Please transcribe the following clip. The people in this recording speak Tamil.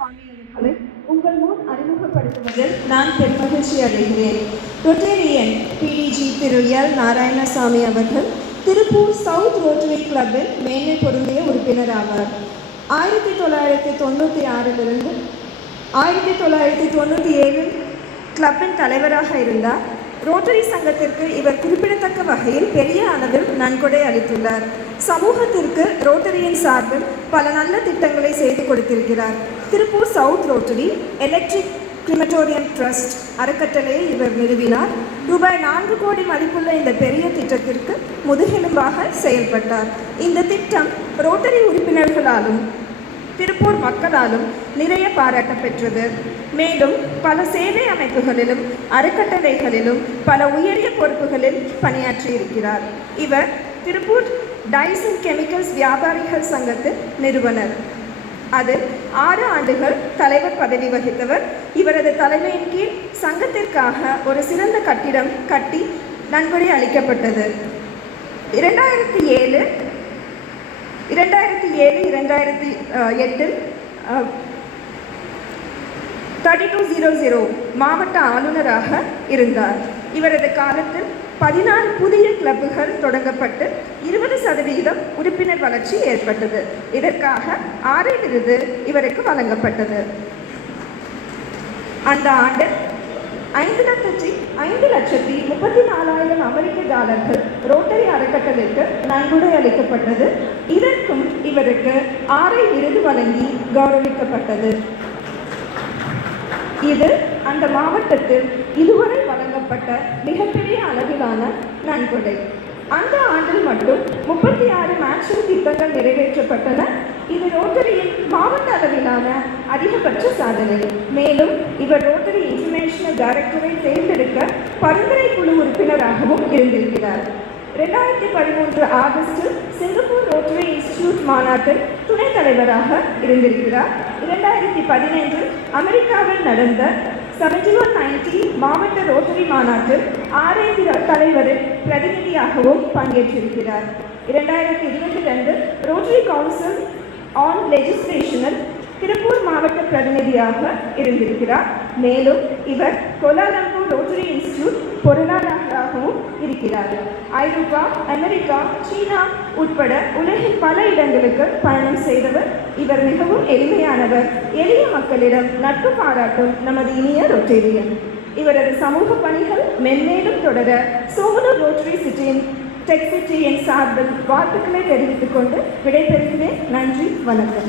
சுவாமி அவர்களை உங்கள் முன் அறிமுகப்படுத்துவதில் நான் பெருமகிழ்ச்சி அடைகிறேன். ரொட்டேரியன் PDG திரு எல் நாராயணசாமி அவர்கள் திருப்பூர் சவுத் ரோட்டரி கிளப்பில் மேன்மை பொருந்திய உறுப்பினர் ஆவார். 1996 1997 கிளப்பின் தலைவராக இருந்தார். ரோட்டரி சங்கத்திற்கு இவர் குறிப்பிடத்தக்க வகையில் பெரிய அளவில் நன்கொடை அளித்துள்ளார். சமூகத்திற்கு ரோட்டரியின் சார்பில் பல நல்ல திட்டங்களை செய்து கொடுத்திருக்கிறார். Tiruppur south rotary electric crematorium trust அறக்கட்டளையை இவர் நிறுவினார். ரூபாய் 4 கோடி மதிப்புள்ள இந்த பெரிய திட்டத்திற்கு முதுகெலும்பாக செயல்பட்டார். இந்த திட்டம் ரோட்டரி உறுப்பினர்களாலும் திருப்பூர் மக்களாலும் நிறைய பாராட்ட பெற்றது. மேலும் பல சேவை அமைப்புகளிலும் அறக்கட்டளைகளிலும் பல உயரிய பொறுப்புகளில் பணியாற்றியிருக்கிறார். இவர் திருப்பூர் டைஸ் அண்ட் கெமிக்கல்ஸ் வியாபாரிகள் சங்கத்தின் நிறுவனர். அதில் 6 ஆண்டுகள் தலைவர் பதவி வகித்தவர். இவரது தலைமையின் கீழ் சங்கத்திற்காக ஒரு சிறந்த கட்டிடம் கட்டி நன்கொடை அளிக்கப்பட்டது. 2007 2008 3200 மாவட்ட ஆளுநராக இருந்தார். இவரது காலத்தில் 14 புதிய கிளப்புகள் தொடங்கப்பட்டு 20% உறுப்பினர் வளர்ச்சி ஏற்பட்டது. இதற்காக ஆரை விருது இவருக்கு வழங்கப்பட்டது. அந்த ஆண்டு 5,34,000 அமெரிக்க டாலர்கள் ரோட்டரி அறக்கட்டளைக்கு நன்கொடை அளிக்கப்பட்டது. இதற்கும் இவருக்கு ஆரை விருது வழங்கி கௌரவிக்கப்பட்டது. இது அந்த மாவட்டத்தில் இதுவரை வழங்கப்பட்ட மிகப்பெரிய அளவிலான நன்கொடை. அந்த ஆண்டில் மட்டும் 36 மேட்சிங் திட்டங்கள் நிறைவேற்றப்பட்டன. இது ரோட்டரியின் மாவட்ட அளவிலான அதிகபட்ச சாதனை. மேலும் இவர் ரோட்டரி இன்டர்நேஷனல் டைரக்டரை தேர்ந்தெடுக்க பரிந்துரை குழு உறுப்பினராகவும் இருந்திருக்கிறார். 2013 ஆகஸ்டில் சிங்கப்பூர் ரோட்டரி இன்ஸ்டிடியூட் மாநாட்டில் துணைத் தலைவராக இருந்திருக்கிறார். 2015 அமெரிக்காவில் நடந்த 7190 மாவட்ட ரோட்டரி மாநாட்டில் ஆராய்ச்சி தலைவரின் பிரதிநிதியாகவும் பங்கேற்றிருக்கிறார். 2022 ரோட்டரி கவுன்சில் ஆன் லெஜிஸ்லேஷனில் திருப்பூர் மாவட்ட பிரதிநிதியாக இருந்திருக்கிறார். மேலும் இவர் கோலாலம்பூர் ரோட்டரி இன்ஸ்டிடியூட் பொருளாளராகவும் இருக்கிறார். ஐரோப்பா, அமெரிக்கா, சீனா உட்பட உலகின் பல இடங்களுக்கு பயணம் செய்தவர். இவர் மிகவும் எளிமையானவர். எளிய மக்களிடம் நட்பு பாராட்டும் நமது இனிய ரொட்டேரியன். இவரது சமூக பணிகள் மென்மேலும் தொடர சோமனூர் ரோட்டரி சிட்டியின் டெக் சிட்டியின் சார்பில் வாழ்த்துக்களை தெரிவித்துக் கொண்டு விடைபெறுகிறேன். நன்றி, வணக்கம்.